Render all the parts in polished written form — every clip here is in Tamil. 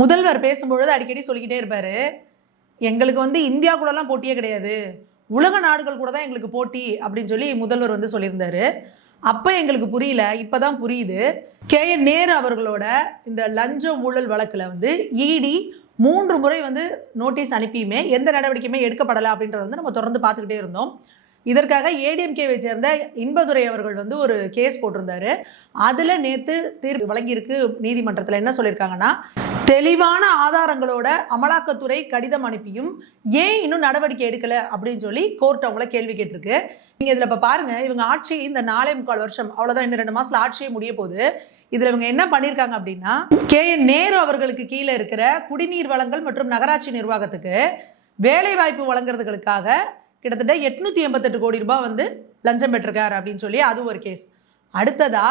முதல்வர் பேசும்பொழுது அடிக்கடி சொல்லிக்கிட்டே இருப்பாரு, எங்களுக்கு வந்து இந்தியா கூடலாம் போட்டியே கிடையாது, உலக நாடுகள் கூட தான் எங்களுக்கு போட்டி அப்படின்னு சொல்லி முதல்வர் வந்து சொல்லியிருந்தாரு. அப்போ எங்களுக்கு புரியல, இப்போதான் புரியுது. கே.என். நேரு அவர்களோட இந்த லஞ்ச ஊழல் வழக்கில் வந்து இடி 3 முறை வந்து நோட்டீஸ் அனுப்பியுமே எந்த நடவடிக்கையுமே எடுக்கப்படலை அப்படின்றத வந்து நம்ம தொடர்ந்து பார்த்துக்கிட்டே இருந்தோம். இதற்காக ஏடிஎம்கேவை சேர்ந்த இன்பதுரை அவர்கள் வந்து ஒரு கேஸ் போட்டிருந்தாரு. அதில் நேற்று தீர்ப்பு வழங்கியிருக்கு நீதிமன்றத்தில். என்ன சொல்லியிருக்காங்கன்னா, தெளிவான ஆதாரங்களோட அமலாக்கத்துறை கடிதம் அனுப்பியும் ஏன் இன்னும் நடவடிக்கை எடுக்கலை அப்படின்னு சொல்லி கோர்ட் அவங்கள கேள்வி கேட்டிருக்கு. நீங்கள் இதில் இப்போ பாருங்கள், இவங்க ஆட்சி இந்த 4.25 வருஷம் அவ்வளோதான், இந்த 2 மாதத்தில் ஆட்சியே முடிய போகுது. இதில் இவங்க என்ன பண்ணியிருக்காங்க அப்படின்னா, கே.என். நேரு அவர்களுக்கு கீழே இருக்கிற குடிநீர் வழங்கல் மற்றும் நகராட்சி நிர்வாகத்துக்கு வேலைவாய்ப்பு வழங்குறதுகளுக்காக கிட்டத்தட்ட 888 கோடி ரூபாய் வந்து லஞ்சம் பெற்றிருக்காரு அப்படின்னு சொல்லி அது ஒரு கேஸ். அடுத்ததா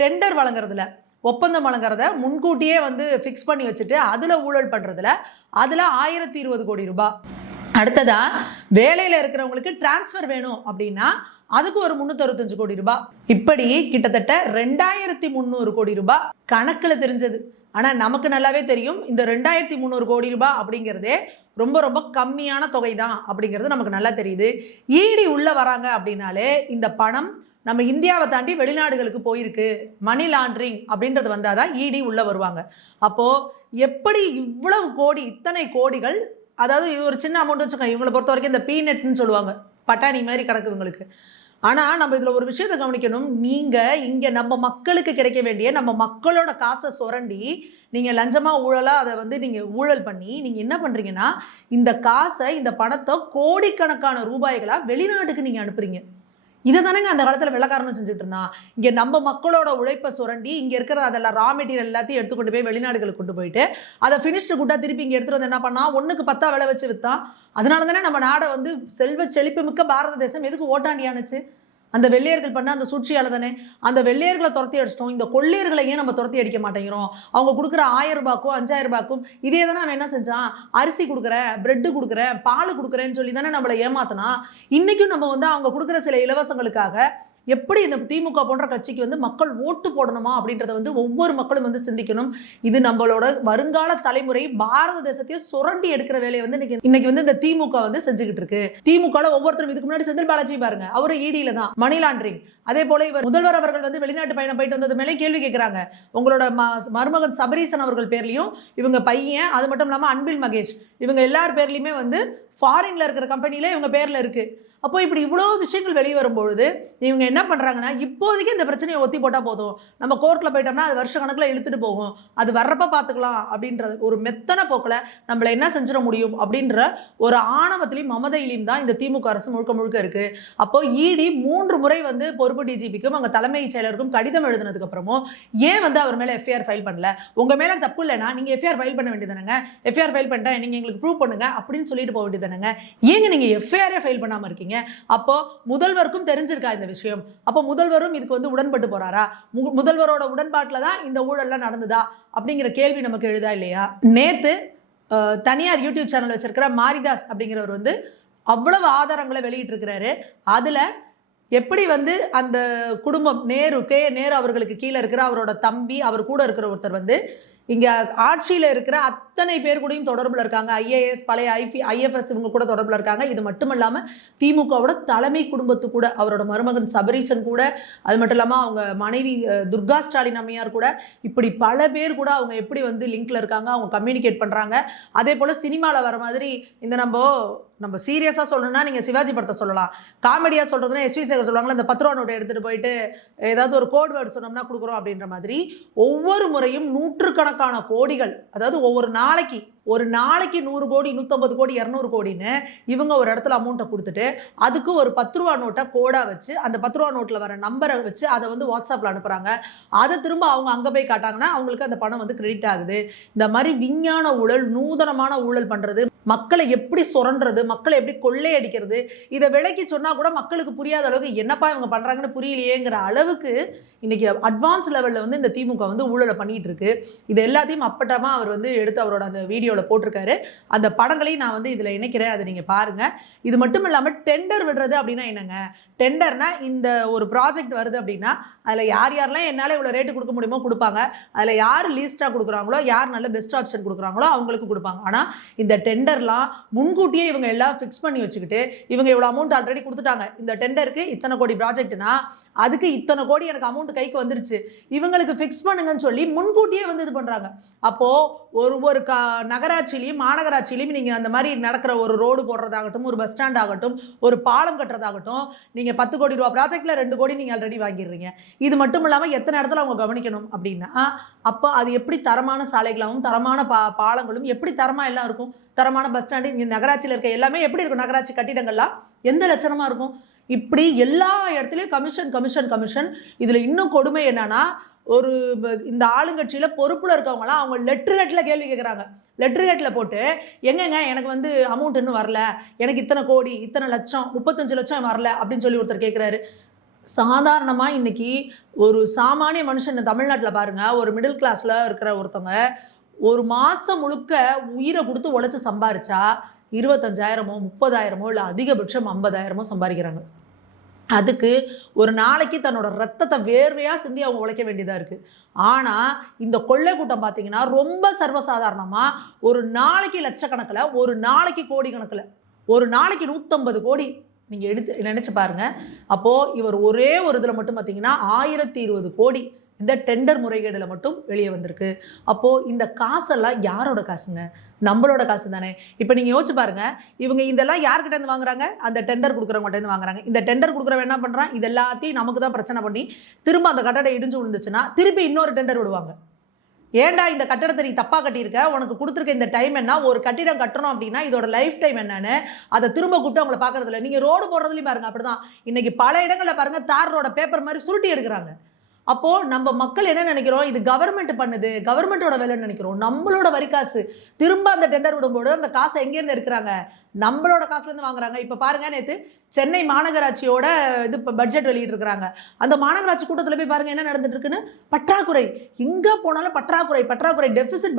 டெண்டர் வழங்குறதுல, ஒப்பந்தம் வழங்குறத முன்கூட்டியே வந்து ஃபிக்ஸ் பண்ணி வச்சுட்டு அதில் ஊழல் பண்ணுறதுல அதில் 1020 கோடி ரூபாய். அடுத்ததா வேலையில் இருக்கிறவங்களுக்கு டிரான்ஸ்ஃபர் வேணும் அப்படின்னா அதுக்கு ஒரு 365 கோடி ரூபாய். இப்படி கிட்டத்தட்ட 2300 கோடி ரூபாய் கணக்கில் தெரிஞ்சது. ஆனால் நமக்கு நல்லாவே தெரியும், இந்த 2300 கோடி ரூபாய் அப்படிங்கிறதே ரொம்ப ரொம்ப கம்மியான தொகை தான் அப்படிங்கிறது நமக்கு நல்லா தெரியுது. இடி உள்ளே வராங்க அப்படின்னாலே இந்த பணம் நம்ம இந்தியாவை தாண்டி வெளிநாடுகளுக்கு போயிருக்கு, மணி லாண்ட்ரிங் அப்படின்றது வந்தால் தான் இடி உள்ளே வருவாங்க. அப்போது எப்படி இவ்வளவு கோடி, இத்தனை கோடிகள், அதாவது இது ஒரு சின்ன அமௌண்ட் வச்சுக்கோங்க, இவங்களை பொறுத்த வரைக்கும் இந்த பீனட்னு சொல்லுவாங்க, பட்டாணி மாதிரி கிடக்குது இவங்களுக்கு. ஆனால் நம்ம இதில் ஒரு விஷயத்தை கவனிக்கணும், நீங்கள் இங்கே நம்ம மக்களுக்கு கிடைக்க வேண்டிய நம்ம மக்களோட காசை சுரண்டி நீங்கள் லஞ்சமாக ஊழலாக அதை வந்து நீங்கள் ஊழல் பண்ணி நீங்கள் என்ன பண்ணுறீங்கன்னா, இந்த காசை, இந்த பணத்தை கோடிக்கணக்கான ரூபாய்களாக வெளிநாட்டுக்கு நீங்கள் அனுப்புறீங்க. இதை தானேங்க அந்த காலத்தில் வெள்ளக்காரனும் செஞ்சுட்டு இருந்தான். இங்கே நம்ம மக்களோட உழைப்பை சுரண்டி இங்கே இருக்கிற அதெல்லாம் ரா மெட்டீரியல் எல்லாத்தையும் எடுத்துக்கொண்டு போய் வெளிநாடுகளுக்கு கொண்டு போயிட்டு அதை ஃபினிஷ்டு குட்டாக திருப்பி இங்கே எடுத்துகிட்டு வந்து என்ன பண்ணால் 1க்கு 10 விலை வச்சு விற்றான். அதனால தானே நம்ம நாடை வந்து செல்வ செழிப்பு மிக்க பாரத தேசம் எதுக்கு ஓட்டாண்டியானுச்சு? அந்த வெள்ளையர்கள் பண்ண அந்த சூழ்ச்சியால் தானே. அந்த வெள்ளையர்களை துரத்தி அடிச்சிட்டோம், இந்த கொள்ளையர்களை ஏன் நம்ம துரத்தி அடிக்க மாட்டேங்கிறோம்? அவங்க கொடுக்குற 1000 ரூபாய்க்கும் 5000 ரூபாய்க்கும் இதே தானே அவன் என்ன செஞ்சான், அரிசி கொடுக்குறேன், பிரெட்டு கொடுக்குறேன், பால் கொடுக்குறேன்னு சொல்லி தானே நம்மளை ஏமாத்தினா. இன்றைக்கும் நம்ம வந்து அவங்க கொடுக்குற சில இலவசங்களுக்காக எப்படி இந்த திமுக போன்ற கட்சிக்கு வந்து மக்கள் ஓட்டு போடணுமா அப்படின்றத வந்து ஒவ்வொரு மக்களும் வந்து சிந்திக்கணும். இது நம்மளோட வருங்கால தலைமுறை பாரத தேசத்தையே சுரண்டி எடுக்கிற வேலையை வந்து இன்னைக்கு வந்து இந்த திமுக வந்து செஞ்சுக்கிட்டு இருக்கு. திமுக ஒவ்வொருத்தரும், இதுக்கு முன்னாடி செந்தில் பாலாஜி பாருங்க, அவரு இடியில தான் மணி லாண்டரிங். அதே போல இவர் முதல்வர் அவர்கள் வந்து வெளிநாட்டு பயணம் போயிட்டு வந்தது மேலே கேள்வி கேட்கிறாங்க. உங்களோட மருமகன் சபரீசன் அவர்கள் பேர்லையும் இவங்க பையன், அது மட்டும் இல்லாமல் அன்பில் மகேஷ், இவங்க எல்லார் பேர்லையுமே வந்து ஃபாரின்ல இருக்கிற கம்பெனில இவங்க பேர்ல இருக்கு. அப்போ இப்படி இவ்வளோ விஷயங்கள் வெளியே வரும்பொழுது இவங்க என்ன பண்ணுறாங்கன்னா, இப்போதைக்கு இந்த பிரச்சனையை ஒத்தி போட்டால் போதும், நம்ம கோர்ட்டில் போயிட்டோம்னா அது வருஷ கணக்கில் இழுத்துட்டு போகும், அது வர்றப்ப பார்த்துக்கலாம் அப்படின்றது ஒரு மெத்தன போக்கில் நம்மளை என்ன செஞ்சிட முடியும் அப்படின்ற ஒரு ஆணவத்திலையும் மமதையிலையும் தான் இந்த திமுக அரசு முழுக்க முழுக்க இருக்குது. அப்போ இடி 3 முறை வந்து பொறுப்பு டிஜிபிக்கும் அங்கே தலைமைச் செயலருக்கும் கடிதம் எழுதினதுக்கு அப்புறமும் ஏன் வந்து அவர் மேலே எஃப்ஐஆர் ஃபைல் பண்ணல? உங்கள் மேலே தப்பு இல்லைன்னா நீங்கள் எஃப்ஐஆர் ஃபைல் பண்ண வேண்டியதானங்க. எஃப்ஐஆர் ஃபைல் பண்ணிட்டேன், நீங்கள் எங்களுக்கு ப்ரூவ் பண்ணுங்க அப்படின்னு சொல்லிட்டு போக வேண்டியதானங்க. ஏங்க நீங்கள் எஃப்ஐஆரே ஃபைல் பண்ணாமல் இருக்கீங்க? அப்போ முதல்வருக்கும் தெரிஞ்சிருக்கா இந்த விஷயம்? அப்போ முதல்வரும் இதுக்கு வந்து உடன்பட்டு போறாரா? முதல்வரோட உடன்பாட்டில் தான் இந்த ஊழல்லாம் நடந்ததா அப்படிங்கிற கேள்வி நமக்கு எழுதா இல்லையா? நேத்து தனியார் யூடியூப் சேனல் வச்சிருக்கிற மாரிதாஸ் அப்படிங்கிறவர் வந்து அவ்வளவு ஆதாரங்களை வெளியிட்டு இருக்கிறாரு. அதுல எப்படி வந்து அந்த குடும்பம் நேரு அவர்களுக்கு கீழே இருக்கிற அவரோட தம்பி, அவர் கூட இருக்கிற ஒருத்தர் வந்து இங்க ஆட்சியில் இருக்கிற அத்தனை பேர் கூடயும் தொடர்பில் இருக்காங்க. ஐஏஎஸ், பழைய ஐஎஃப்எஸ் இவங்க கூட தொடர்பில் இருக்காங்க. இது மட்டும் இல்லாமல் திமுகவோட தலைமை குடும்பத்து கூட, அவரோட மருமகன் சபரீசன் கூட, அது மட்டும் இல்லாமல் அவங்க மனைவி துர்கா ஸ்டாலின் அம்மையார் கூட, இப்படி பல பேர் கூட அவங்க எப்படி வந்து லிங்க்ல இருக்காங்க, அவங்க கம்யூனிகேட் பண்ணுறாங்க. அதே போல் சினிமாவில் வர மாதிரி இந்த நம்ம சீரியஸாக சொல்லணும்னா நீங்கள் சிவாஜி படத்தை சொல்லலாம், காமெடியாக சொல்கிறதுனா எஸ்வி சேகர் சொல்லுவாங்களா, இந்த 10 ரூபா நோட்டை எடுத்துகிட்டு போயிட்டு ஏதாவது ஒரு கோட் வேர்டு சொன்னோம்னா கொடுக்குறோம் அப்படின்ற மாதிரி ஒவ்வொரு முறையும் நூற்றுக்கணக்கான கோடிகள், அதாவது ஒரு நாளைக்கு 100 கோடி, 150 கோடி, 200 கோடின்னு இவங்க ஒரு இடத்துல அமௌண்ட்டை கொடுத்துட்டு அதுக்கு ஒரு 10 ரூபா நோட்டை கோடாக வச்சு அந்த 10 ரூபா நோட்டில் வர நம்பரை வச்சு அதை வந்து வாட்ஸ்அப்பில் அனுப்புகிறாங்க. அதை திரும்ப அவங்க அங்கே போய் காட்டாங்கன்னா அவங்களுக்கு அந்த பணம் வந்து கிரெடிட் ஆகுது. இந்த மாதிரி விஞ்ஞான ஊழல், நூதனமான ஊழல் பண்ணுறது, மக்களை எப்படி சுரண்டுறது, மக்களை எப்படி கொள்ளையடிக்கிறது, இதை விலைக்கு சொன்னால் கூட மக்களுக்கு புரியாத அளவுக்கு என்னப்பா இவங்க பண்ணுறாங்கன்னு புரியலையேங்கிற அளவுக்கு இன்னைக்கு அட்வான்ஸ் லெவலில் வந்து இந்த திமுக வந்து ஊழலை பண்ணிட்டு இருக்கு. இது எல்லாத்தையும் அப்பட்டமாக அவர் வந்து எடுத்து அவரோட அந்த வீடியோ வீடியோவில் போட்டிருக்காரு. அந்த படங்களையும் நான் வந்து இதில் இணைக்கிறேன், அதை நீங்கள் பாருங்கள். இது மட்டும் இல்லாமல் டெண்டர் விடுறது அப்படின்னா என்னங்க? டெண்டர்னா இந்த ஒரு ப்ராஜெக்ட் வருது அப்படின்னா அதில் யார் யாரெல்லாம் என்னால் இவ்வளோ ரேட்டு கொடுக்க முடியுமோ கொடுப்பாங்க. அதில் யார் லீஸ்ட்டாக கொடுக்குறாங்களோ, யார் நல்ல பெஸ்ட் ஆப்ஷன் கொடுக்குறாங்களோ அவங்களுக்கு கொடுப்பாங்க. ஆனால் இந்த டெண்டர்லாம் முன்கூட்டியே இவங்க எல்லாம் ஃபிக்ஸ் பண்ணி வச்சுக்கிட்டு இவங்க இவ்வளோ அமௌண்ட் ஆல்ரெடி கொடுத்துட்டாங்க, இந்த டெண்டருக்கு இத்தனை கோடி ப்ராஜெக்ட்னா அதுக்கு இத்தனை கோடி எனக்கு அமௌண்ட் கைக்கு வந்துருச்சு, இவங்களுக்கு ஃபிக்ஸ் பண்ணுங்கன்னு சொல்லி முன்கூட்டியே வந்து இது பண்ணுறாங்க. அப்போது ஒரு நகராட்சியிலையும் மாநகராட்சியிலையும் நீங்கள் அந்த மாதிரி நடக்கிற ஒரு ரோடு போடுறதாகட்டும், ஒரு பஸ் ஸ்டாண்ட் ஆகட்டும், ஒரு பாலம் கட்டுறதாகட்டும், நீங்கள் 10 கோடி ரூபா ப்ராஜெக்டில் 2 கோடி நீங்கள் ஆல்ரெடி வாங்கிடுறீங்க. இது மட்டும் இல்லாமல் எத்தனை இடத்துல அவங்க கவனிக்கணும் அப்படின்னா, அப்போ அது எப்படி தரமான சாலைகளாகவும் தரமான பாலங்களும் எப்படி தரமாக எல்லாம் இருக்கும்? தரமான பஸ் ஸ்டாண்டு இங்கே நகராட்சியில் இருக்க எல்லாமே எப்படி இருக்கும்? நகராட்சி கட்டிடங்கள்லாம் எந்த லட்சணமாக இருக்கும்? இப்படி எல்லா இடத்துலையும் கமிஷன் கமிஷன் கமிஷன். இதில் இன்னும் கொடுமை என்னன்னா, இந்த ஆளுங்கட்சியில் பொறுப்பில் இருக்கவங்களாம் அவங்க லெட்டர் ஹெட்டில் கேள்வி கேட்குறாங்க. லெட்டர் ஹெட்டில் போட்டு எங்கங்க எனக்கு வந்து அமௌண்ட் இன்னும் வரல, எனக்கு இத்தனை கோடி இத்தனை லட்சம் 35 லட்சம் வரல அப்படின்னு சொல்லி ஒருத்தர் கேட்குறாரு. சாதாரணமாக இன்னைக்கு ஒரு சாமானிய மனுஷன் தமிழ்நாட்டில் பாருங்கள், ஒரு மிடில் கிளாஸில் இருக்கிற ஒருத்தவங்க ஒரு மாதம் முழுக்க உயிரை கொடுத்து உழைச்சி சம்பாரிச்சா 25,000மோ 30,000மோ இல்லை அதிகபட்சம் 50,000மோ சம்பாதிக்கிறாங்க. அதுக்கு ஒரு நாளைக்கு தன்னோட ரத்தத்தை வேர்வையாக சிந்தி அவங்க உழைக்க வேண்டியதாக இருக்குது. ஆனால் இந்த கொள்ளை கூட்டம் பார்த்தீங்கன்னா ரொம்ப சர்வசாதாரணமாக ஒரு நாளைக்கு லட்சக்கணக்கில், ஒரு நாளைக்கு கோடி கணக்கில், ஒரு நாளைக்கு 150 கோடி நீங்கள் நினச்சி பாருங்கள். அப்போது இவர் ஒரே ஒரு இதில் மட்டும் பார்த்தீங்கன்னா 1020 கோடி இந்த டெண்டர் முறைகேடில் மட்டும் வெளியே வந்திருக்கு. அப்போது இந்த காசெல்லாம் யாரோட காசுங்க? நம்மளோட காசு தானே. இப்போ நீங்கள் யோசிச்சு பாருங்க, இவங்க இதெல்லாம் யார்கிட்ட இருந்து வாங்குறாங்க? அந்த டெண்டர் கொடுக்குறவங்ககிட்ட இருந்து வாங்குறாங்க. இந்த டெண்டர் கொடுக்குறவங்க என்ன பண்ணுறான்? இது எல்லாத்தையும் நமக்கு தான் பிரச்சனை பண்ணி திரும்ப அந்த கட்டடம் இடிஞ்சு விழுந்துச்சுன்னா திருப்பி இன்னொரு டெண்டர் விடுவாங்க. ஏன்டா இந்த கட்டடத்தை நீ தப்பாக கட்டியிருக்க, உனக்கு கொடுத்துருக்க இந்த டைம் என்ன, ஒரு கட்டிடம் கட்டணும் அப்படின்னா இதோட லைஃப் டைம் என்னன்னு அதை திரும்ப கூப்பிட்டு அவங்கள பார்க்கறதில்ல. நீங்கள் ரோடு போடுறதுலையும் பாருங்க அப்படிதான். இன்னைக்கு பல இடங்களில் பாருங்க தார் ரோட பேப்பர் மாதிரி சுருட்டி எடுக்கிறாங்க. அப்போது நம்ம மக்கள் என்ன நினைக்கிறோம்? இது கவர்மெண்ட் பண்ணுது, கவர்மெண்ட்டோட வேலைன்னு நினைக்கிறோம். நம்மளோட வரி காசு திரும்ப அந்த டெண்டர் விடும்போது அந்த காசை எங்கேருந்து எடுக்கிறாங்க? நம்மளோட காசுலேருந்து வாங்குறாங்க. இப்போ பாருங்க, நேற்று சென்னை மாநகராட்சியோட இப்போ பட்ஜெட் வெளியிட்டிருக்கிறாங்க. அந்த மாநகராட்சி கூட்டத்தில் போய் பாருங்க என்ன நடந்துட்டு இருக்குன்னு. பற்றாக்குறை, எங்கே போனாலும் பற்றாக்குறை பற்றாக்குறை, டெபிசிட்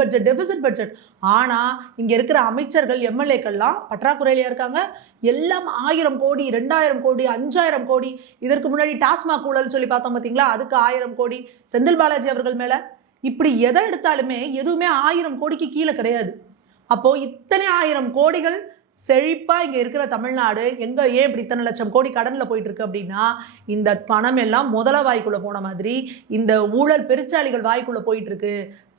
பட்ஜெட். ஆனால் இங்கே இருக்கிற அமைச்சர்கள் எம்எல்ஏக்கள்லாம் பற்றாக்குறையிலே இருக்காங்க. எல்லாம் 1000 கோடி 2000 கோடி 5000 கோடி. இதற்கு முன்னாடி டாஸ்மாக் ஊழல் சொல்லி பார்த்தோம் பார்த்தீங்களா, அதுக்கு 1000 கோடி செந்தில் பாலாஜி அவர்கள் மேலே. இப்படி எதை எடுத்தாலுமே எதுவுமே 1000 கோடிக்கு கீழே கிடையாது. அப்போது இத்தனை 1000 கோடிகள் செழிப்பாக இங்கே இருக்கிற தமிழ்நாடு ஏன் இப்படி இத்தனை லட்சம் கோடி கடனில் போயிட்டு இருக்கு அப்படின்னா, இந்த பணம் எல்லாம் முதல வாய்க்குள்ளே போன மாதிரி இந்த ஊழல் பெருச்சாளிகள் வாய்க்குள்ளே போயிட்டு இருக்கு.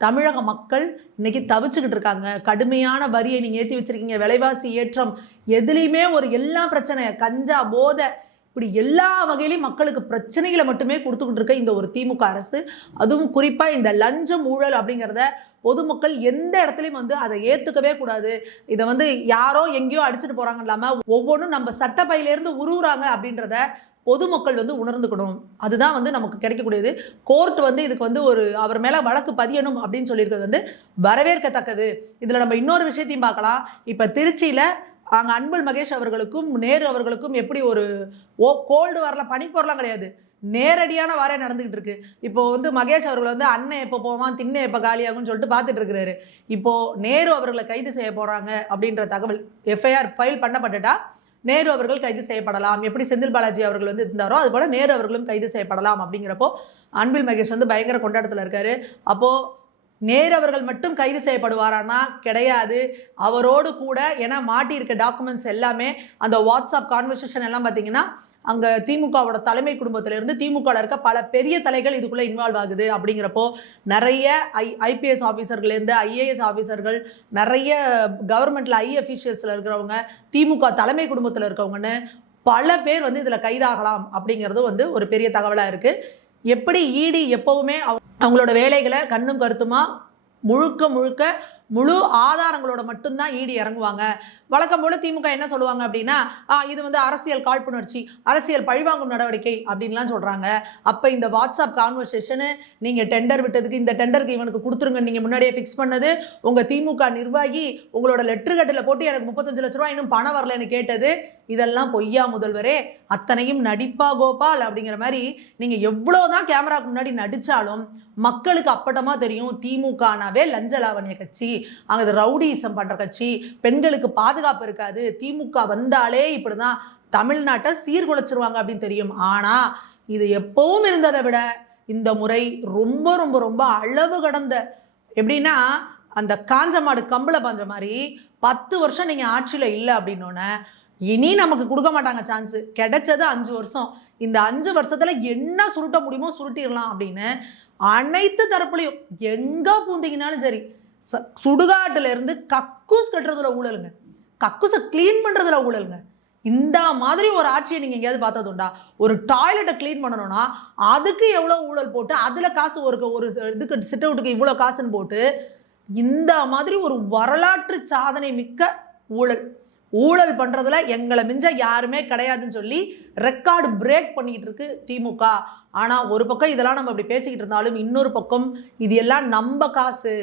தமிழக மக்கள் இன்னைக்கு தவிச்சுக்கிட்டு இருக்காங்க. கடுமையான வரியை நீங்கள் ஏற்றி வச்சிருக்கீங்க, விலைவாசி ஏற்றம், எதுலேயுமே எல்லா பிரச்சனை, கஞ்சா போதை, இப்படி எல்லா வகையிலையும் மக்களுக்கு பிரச்சனைகளை மட்டுமே கொடுத்துக்கிட்டு இருக்க இந்த ஒரு திமுக அரசு, அதுவும் குறிப்பாக இந்த லஞ்சம் ஊழல் அப்படிங்கிறத பொதுமக்கள் எந்த இடத்துலையும் அதை ஏற்றுக்கவே கூடாது. இதை யாரோ எங்கேயோ அடிச்சுட்டு போகிறாங்க இல்லாமல் ஒவ்வொன்றும் நம்ம சட்டப்பையிலேருந்து உருவுறாங்க அப்படின்றத பொதுமக்கள் உணர்ந்துக்கணும். அதுதான் நமக்கு கிடைக்கக்கூடியது. கோர்ட் இதுக்கு அவர் மேலே வழக்கு பதியணும் அப்படின்னு சொல்லியிருக்கிறது வரவேற்கத்தக்கது. இதில் நம்ம இன்னொரு விஷயத்தையும் பார்க்கலாம். இப்போ திருச்சியில் அங்கே அன்பில் மகேஷ் அவர்களுக்கும் நேரு அவர்களுக்கும் எப்படி ஒரு கோல்டு வாரில் பனிப்போர்லாம் கிடையாது, நேரடியான வாரே நடந்துகிட்டு இருக்கு. இப்போ மகேஷ் அவர்கள் அண்ணன் எப்போ போவான், திண்ணை எப்போ காலியாகும்னு சொல்லிட்டு பார்த்துட்டு இருக்கிறாரு. இப்போ நேரு அவர்களை கைது செய்ய போறாங்க அப்படின்ற தகவல் எஃப்ஐஆர் ஃபைல் பண்ணப்பட்டுட்டா நேரு அவர்கள் கைது செய்யப்படலாம். எப்படி செந்தில் பாலாஜி அவர்கள் இருந்தாரோ அது போல நேரு அவர்களும் கைது செய்யப்படலாம். அப்படிங்கிறப்போ அன்பில் மகேஷ் பயங்கர கொண்டாட்டத்தில் இருக்காரு. அப்போ நேரு அவர்கள் மட்டும் கைது செய்யப்படுவாரானா? கிடையாது. அவரோடு கூட ஏன்னா மாட்டியிருக்க டாக்குமெண்ட்ஸ் எல்லாமே அந்த வாட்ஸ்அப் கான்வர்சேஷன் எல்லாம் பார்த்தீங்கன்னா அங்கே திமுகவோட தலைமை குடும்பத்திலிருந்து திமுகவில் இருக்க பல பெரிய தலைகள் இதுக்குள்ளே இன்வால்வ் ஆகுது. அப்படிங்கிறப்போ நிறைய ஐபிஎஸ் ஆஃபீஸர்கள்லேருந்து ஐஏஎஸ் ஆஃபீஸர்கள், நிறைய கவர்மெண்ட்டில் அஃபீஷியல்ஸில் இருக்கிறவங்க, திமுக தலைமை குடும்பத்தில் இருக்கவங்கன்னு பல பேர் இதில் கைதாகலாம் அப்படிங்கிறது ஒரு பெரிய தகவலாக இருக்குது. எப்படி இடி எப்போவுமே அவங்களோட வேலைகளை கண்ணும் கருத்துமா முழுக்க முழு ஆதாரங்களோட மட்டும்தான் இடி இறங்குவாங்க. வழக்கம் போல திமுக என்ன சொல்லுவாங்க அப்படின்னா, இது வந்து அரசியல் காழ்ப்புணர்ச்சி, அரசியல் பழிவாங்கும் நடவடிக்கை அப்படின்லாம் சொல்றாங்க. அப்ப இந்த வாட்ஸ்அப் கான்வர்சேஷனு, நீங்க டெண்டர் விட்டதுக்கு இந்த டெண்டருக்கு இவனுக்கு கொடுத்துருங்க நீங்க முன்னாடியே ஃபிக்ஸ் பண்ணது, உங்க திமுக நிர்வாகி உங்களோட லெட்டர் கட்டில போட்டு எனக்கு 35 லட்ச ரூபாய் இன்னும் பணம் வரலன்னு கேட்டது, இதெல்லாம் பொய்யா முதல்வரே? அத்தனையும் நடிப்பா கோபால் அப்படிங்கிற மாதிரி நீங்க எவ்வளவுதான் கேமராக்கு முன்னாடி நடிச்சாலும் மக்களுக்கு அப்பட்டமா தெரியும் திமுகனாவே லஞ்ச லாவண்ய கட்சி, அங்க ரவுடிசம் பண்ற கட்சி, பெண்களுக்கு பாதுகாப்பு இருக்காது, திமுக வந்தாலே இப்படிதான் தமிழ்நாட்டை சீர்குலைச்சிருவாங்க அப்படின்னு தெரியும். ஆனா இது எப்பவும் இருந்ததை விட இந்த முறை ரொம்ப ரொம்ப ரொம்ப அளவு கடந்த, எப்படின்னா அந்த காஞ்ச மாடு கம்பளை பாஞ்ச மாதிரி 10 வருஷம் நீங்க ஆட்சியில இல்லை அப்படின்னோன்னு இனி நமக்கு கொடுக்க மாட்டாங்க சான்ஸ். கிடைச்சது 5 வருஷம். இந்த 5 வருஷத்துல என்ன சுருட்ட முடியுமோ சுருட்டிடலாம் அப்படின்னு அனைத்து தரப்புலையும் எங்க பூந்தீங்கனாலும் சரி, சுடுகாட்டுல இருந்து கக்கூஸ் கட்டுறதுல ஊழலுங்க, கக்கூஸை கிளீன் பண்றதுல ஊழலுங்க. இந்த மாதிரி ஒரு ஆட்சியை நீங்க எங்கேயாவது பார்த்ததுண்டா? ஒரு டாய்லெட்டை கிளீன் பண்ணணும்னா அதுக்கு எவ்வளவு ஊழல் போட்டு அதுல காசு, ஒரு இதுக்கு சிட் அவுட்டுக்கு இவ்வளவு காசுன்னு போட்டு, இந்த மாதிரி ஒரு வரலாற்று சாதனை மிக்க ஊழல் பண்றதுல எங்களை மிஞ்ச யாருமே கிடையாதுன்னு சொல்லி ரெக்கார்டு பிரேக் பண்ணிட்டு இருக்கு திமுக. ஆனா ஒரு பக்கம் இதெல்லாம் நம்ம அப்படி பேசிக்கிட்டு இருந்தாலும், இன்னொரு பக்கம் இது எல்லாம் நம்ம காசு,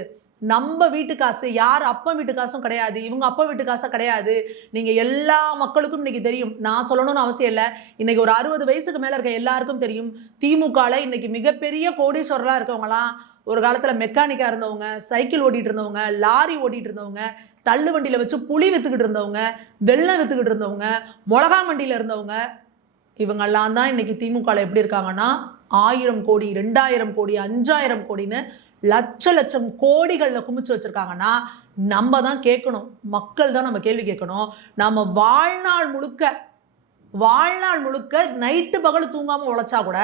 நம்ம வீட்டு காசு, யார் அப்பா வீட்டு காசும் கிடையாது, இவங்க அப்பா வீட்டு காசா கிடையாது. நீங்க எல்லா மக்களுக்கும் இன்னைக்கு தெரியும், நான் சொல்லணும்னு அவசியம் இல்லை, இன்னைக்கு ஒரு 60 வயசுக்கு மேல இருக்க எல்லாருக்கும் தெரியும், திமுகல இன்னைக்கு மிகப்பெரிய கோடீஸ்வரலா இருக்கவங்களாம் ஒரு காலத்துல மெக்கானிக்கா இருந்தவங்க, சைக்கிள் ஓட்டிட்டு இருந்தவங்க, லாரி ஓட்டிட்டு இருந்தவங்க, தள்ளு வண்டியில வச்சு புளி வித்துக்கிட்டு இருந்தவங்க, வெள்ளம் வித்துக்கிட்டு இருந்தவங்க, மிளகா வண்டியில இருந்தவங்க, இவங்கெல்லாம் தான் இன்னைக்கு திமுகல எப்படி இருக்காங்கன்னா 1000 கோடி 2000 கோடி 5000 கோடின்னு லட்சம் கோடிகள்ல குமிச்சு வச்சிருக்காங்கன்னா நம்ம தான் கேட்கணும், மக்கள் தான் நம்ம கேள்வி கேட்கணும். நம்ம வாழ்நாள் முழுக்க நைட்டு பகல் தூங்காம உழைச்சா கூட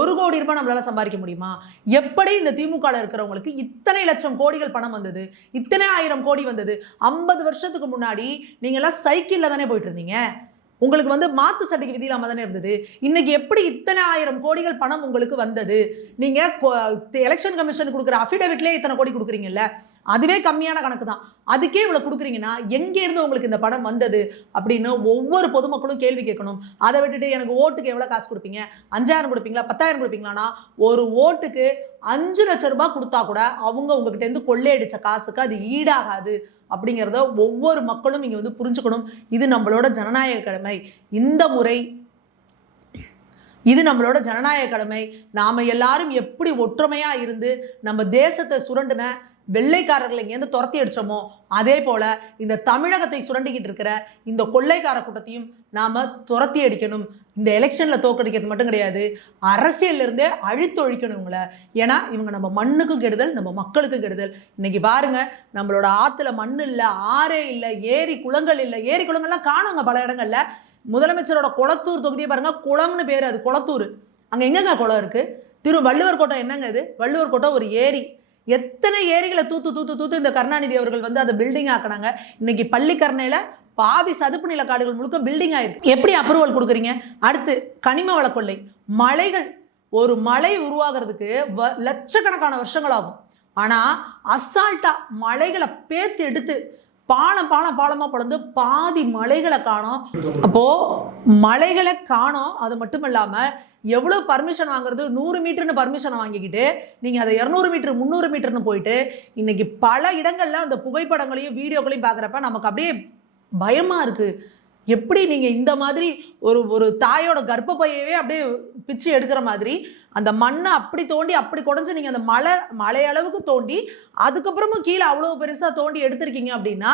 1 கோடி ரூபாய் நம்மளால சம்பாதிக்க முடியுமா? எப்படி இந்த திமுக இருக்கிறவங்களுக்கு இத்தனை லட்சம் கோடிகள் பணம் வந்தது, இத்தனை 1000 கோடி வந்தது? 50 வருஷத்துக்கு முன்னாடி நீங்க எல்லாம் சைக்கிள்ல தானே போயிட்டு இருந்தீங்க, உங்களுக்கு வந்து மாத்து சட்டைக்கு விதி இல்லாம தானே இருந்தது. இன்னைக்கு எப்படி இத்தனை 1000 கோடிகள் பணம் உங்களுக்கு வந்தது? நீங்க எலெக்ஷன் கமிஷன் கொடுக்குற அஃபிடவிட்லேயே இத்தனை கோடி கொடுக்குறீங்கல்ல, அதுவே கம்மியான கணக்கு தான், அதுக்கே இவ்வளவு கொடுக்குறீங்கன்னா எங்கே இருந்து உங்களுக்கு இந்த பணம் வந்தது அப்படின்னு ஒவ்வொரு பொதுமக்களும் கேள்வி கேட்கணும். அதை விட்டுட்டு எனக்கு ஓட்டுக்கு எவ்வளவு காசு கொடுப்பீங்க, 5000 கொடுப்பீங்களா 10,000 கொடுப்பீங்களான்னா, ஒரு ஓட்டுக்கு 5 லட்சம் ரூபாய் கொடுத்தா கூட அவங்க உங்ககிட்ட இருந்து கொள்ளையடிச்ச காசுக்கு அது ஈடாகாது அப்படிங்கிறத ஒவ்வொரு மக்களும் இங்க வந்து புரிஞ்சுக்கணும். இது நம்மளோட ஜனநாயக கடமை. இந்த முறை இது நம்மளோட ஜனநாயக கடமை. நாம எல்லாரும் எப்படி ஒற்றுமையா இருந்து நம்ம தேசத்தை சுரண்டுன வெள்ளைக்காரர்களை இங்கேருந்து துரத்தி அடிச்சோமோ, அதே போல இந்த தமிழகத்தை சுரண்டிக்கிட்டு இருக்கிற இந்த கொள்ளைக்கார கூட்டத்தையும் நாம துரத்தி அடிக்கணும். இந்த எலெக்ஷன்ல தோக்கடிக்கிறது மட்டும் கிடையாது, அரசியல்ல இருந்தே அழித்தொழிக்கணும் இவங்களை. ஏன்னா இவங்க நம்ம மண்ணுக்கும் கெடுதல், நம்ம மக்களுக்கும் கெடுதல். இன்னைக்கு பாருங்க, நம்மளோட ஆத்துல மண் இல்லை, ஆறே இல்லை, ஏரி குளங்கள் இல்லை, ஏரி குளங்கள்லாம் காணுங்க பல இடங்கள்ல. முதலமைச்சரோட குளத்தூர் தொகுதியை பாருங்க, குளம்னு பேரு, அது குளத்தூர். அங்க எங்கங்க குளம் இருக்கு? வள்ளுவர் கோட்டம் என்னங்க இது? வள்ளுவர் கோட்டம் ஒரு ஏரி. எத்தனை ஏரிகளை தூத்து இந்த கருணாநிதி அவர்கள் வந்து அதை பில்டிங் ஆக்கினாங்க. இன்னைக்கு பள்ளிக்கரணையில பாதி சதுப்பு நில காடுகள் முழுக்க பில்டிங் ஆயிருக்கு. எப்படி அப்ரூவல் கொடுக்குறீங்க? அடுத்து கனிம வள கொள்ளை, மலைகள், ஒரு மலை உருவாகிறதுக்கு லட்சக்கணக்கான வருஷங்கள் ஆகும். ஆனா அசால்ட்டா மலைகளை பேத்து எடுத்து பாலமா பிளந்து பாதி மலைகளை காணோம். அப்போ மலைகளை காணோம். அது மட்டும் இல்லாம எவ்வளவு பர்மிஷன் வாங்குறது, 100 மீட்டர்னு பர்மிஷன் வாங்கிக்கிட்டு நீங்க அதை 200 மீட்டர் 300 மீட்டர்னு போயிட்டு, இன்னைக்கு பல இடங்கள்ல அந்த புகைப்படங்களையும் வீடியோக்களையும் பாக்குறப்ப நமக்கு அப்படியே பயமா இருக்கு. எப்படி நீங்க இந்த மாதிரி ஒரு தாயோட கர்ப்பப்பையவே அப்படியே பிச்சு எடுக்கிற மாதிரி அந்த மண்ணை அப்படி தோண்டி அப்படி குடைஞ்சு நீங்க அந்த மலை அளவுக்கு தோண்டி அதுக்கப்புறமும் கீழே அவ்வளவு பெருசா தோண்டி எடுத்திருக்கீங்க அப்படின்னா,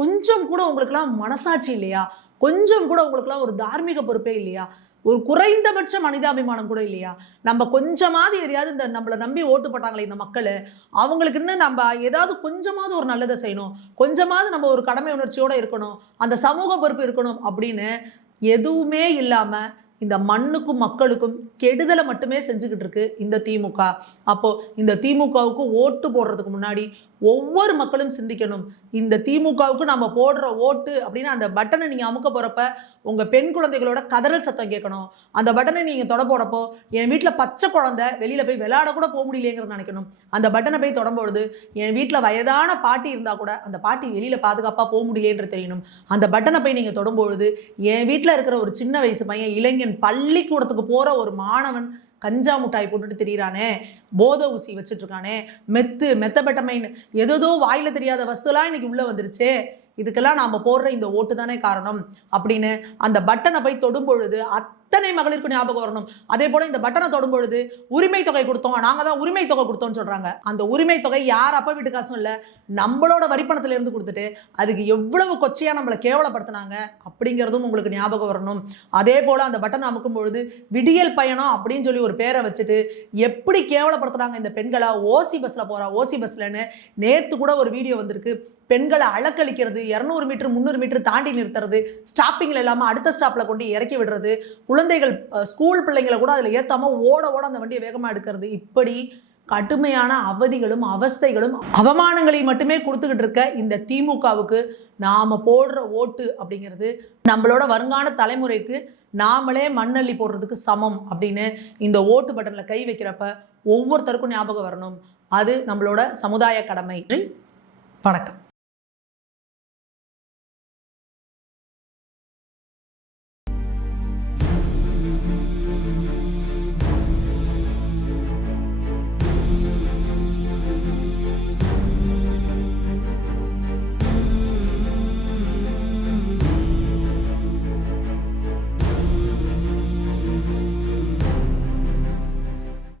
கொஞ்சம் கூட உங்களுக்குலாம் மனசாட்சி இல்லையா? கொஞ்சம் கூட உங்களுக்குலாம் ஒரு தார்மீக பொறுப்பே இல்லையா? ஒரு குறைந்தபட்ச மனிதாபிமானம் கூட இல்லையா? நம்ம கொஞ்சமாவது எதையாவது இந்த நம்மளை நம்பி ஓட்டு போட்டாங்களே இந்த மக்கள், அவங்களுக்குன்னு நம்ம ஏதாவது கொஞ்சமாவது ஒரு நல்லதை செய்யணும், கொஞ்சமாவது நம்ம ஒரு கடமை உணர்ச்சியோட இருக்கணும், அந்த சமூக பொறுப்பு இருக்கணும் அப்படின்னு எதுவுமே இல்லாம இந்த மண்ணுக்கும் மக்களுக்கும் கெடுதலை மட்டுமே செஞ்சுக்கிட்டு இருக்கு இந்த திமுக. அப்போ இந்த திமுகவுக்கு ஓட்டு போடுறதுக்கு முன்னாடி ஒவ்வொரு மக்களும் சிந்திக்கணும். இந்த திமுகவுக்கு நம்ம போடுற ஓட்டு அப்படின்னு அந்த பட்டனை நீங்க அமுக்க போறப்ப உங்க பெண் குழந்தைகளோட கதறல் சத்தம் கேட்கணும். அந்த பட்டனை நீங்க தொட போறப்போ என் வீட்டுல பச்சை குழந்தை வெளியில போய் விளையாட கூட போக முடியலையேங்கிறது நினைக்கணும். அந்த பட்டனை போய் தொடம்பொழுது என் வீட்டுல வயதான பாட்டி இருந்தா கூட அந்த பாட்டி வெளியில பாதுகாப்பா போக முடியலன்ற தெரியணும். அந்த பட்டனை போய் நீங்க தொடும்பொழுது என் வீட்டுல இருக்கிற ஒரு சின்ன வயசு பையன், இளைஞன், பள்ளிக்கூடத்துக்கு போற ஒரு மாணவன் கஞ்சா முட்டாய் போட்டுட்டு திரியிறானே, போதை ஊசி வச்சுட்டு இருக்கானே, மெத்தபெட்டமைன் ஏதோ வாயில தெரியாத வஸ்துலாம் இன்னைக்கு உள்ள வந்துருச்சே, இதுக்கெல்லாம் நாம போடுற இந்த ஓட்டு தானே காரணம் அப்படின்னு அந்த பட்டனை போய் தொடும் பொழுது அத்தனை மகளிருக்கு ஞாபகம் வரணும். அதே போல இந்த பட்டனை தொடும் பொழுது உரிமை தொகை கொடுத்தோம், நாங்க தான் உரிமை தொகை கொடுத்தோம்னு சொல்றாங்க. அந்த உரிமை தொகை யார் அப்ப வீட்டு காசும் இல்ல, நம்மளோட வரிப்பணத்துல இருந்து கொடுத்துட்டு அதுக்கு எவ்வளவு கொச்சையா நம்மளை கேவலப்படுத்தினாங்க அப்படிங்கிறதும் உங்களுக்கு ஞாபகம் வரணும். அதே போல அந்த பட்டன் அமுக்கும் பொழுது விடியல் பயணம் அப்படின்னு சொல்லி ஒரு பேரை வச்சுட்டு எப்படி கேவலப்படுத்துறாங்க இந்த பெண்களை. ஓசி பஸ்ல போறா, ஓசி பஸ்லன்னு நேத்து கூட ஒரு வீடியோ வந்திருக்கு. பெண்களை அலக்களிக்கிறது, 200 மீட்டர் 300 மீட்டர் தாண்டி நிறுத்துறது, ஸ்டாப்பிங்ல இல்லாம அடுத்த ஸ்டாப்ல கொண்டு இறக்கி விடுறது, குழந்தைகள் ஸ்கூல் பிள்ளைங்களை கூட அதுல ஏத்தாம ஓட அந்த வண்டியை வேகமா எடுக்கிறது, இப்படி கடுமையான அவதிகளும் அவஸ்தைகளும் அவமானங்களையும் மட்டுமே கொடுத்துக்கிட்டு இருக்க இந்த திமுகவுக்கு நாம போடுற ஓட்டு அப்படிங்கிறது நம்மளோட வருங்கால தலைமுறைக்கு நாமளே மண்ணள்ளி போடுறதுக்கு சமம் அப்படின்னு இந்த ஓட்டு பட்டன்ல கை வைக்கிறப்ப ஒவ்வொருத்தருக்கும் ஞாபகம் வரணும். அது நம்மளோட சமுதாய கடமை. வணக்கம்.